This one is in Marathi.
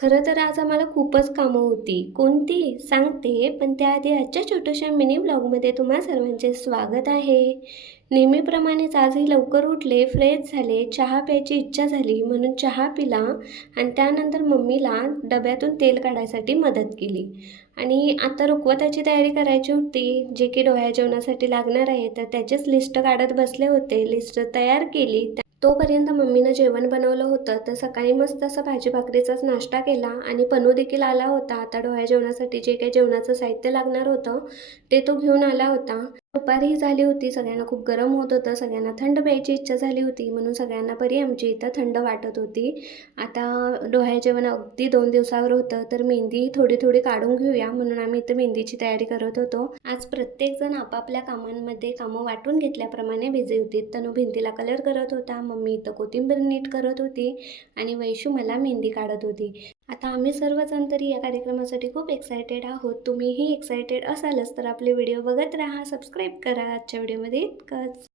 खरं तर आज आम्हाला खूपच कामं होती. कोणती? सांगते, पण त्याआधी आजच्या छोट्याशा मिनी व्लॉगमध्ये तुम्हा सर्वांचे स्वागत आहे. नेहमीप्रमाणेच आजही लवकर उठले, फ्रेश झाले, चहा प्यायची इच्छा झाली म्हणून चहा पिला आणि त्यानंतर मम्मीला डब्यातून तेल काढायसाठी मदत केली. आणि आता रुखवताची तयारी करायची होती, जे की डोहाळे जेवणासाठी लागणार आहे. तर त्याचीच लिस्ट काढत बसले होते. लिस्ट तयार केली. तोपर्यंत मम्मीनं जेवण बनवलं होतं. तर सकाळी मस्त असा भाजी भाकरीचाच नाश्ता केला आणि पनू देखील आला होता. आता डोहाळे जेवणासाठी जे काही जेवणाचं साहित्य लागणार होतं ते तो घेऊन आला होता. दुपारही झाली होती. सगळ्यांना खूप गरम होत होतं. सगळ्यांना थंड प्यायची इच्छा झाली होती म्हणून सगळ्यांना बरी आमची इथं थंड वाटत होती. आता डोहाळे जेवण अगदी 2 दिवसावर होतं. तर मेहंदी थोडी थोडी काढून घेऊया म्हणून आम्ही इथं मेहंदीची तयारी करत होतो. आज प्रत्येकजण आपापल्या कामांमध्ये कामं वाटून घेतल्याप्रमाणे बिझी होती. तनू भिंतीला कलर करत होता, मम्मी इथं कोथिंबीर नीट करत होती आणि वैशू मला मेहंदी काढत होती. आता आम्ही सर्वजण तरी या कार्यक्रमासाठी खूप एक्सायटेड आहोत. तुम्हीही एक्सायटेड असालच तर आपले व्हिडिओ बघत राहा, सबस्क्राईब करा. आजच्या व्हिडिओमध्ये इतकंच.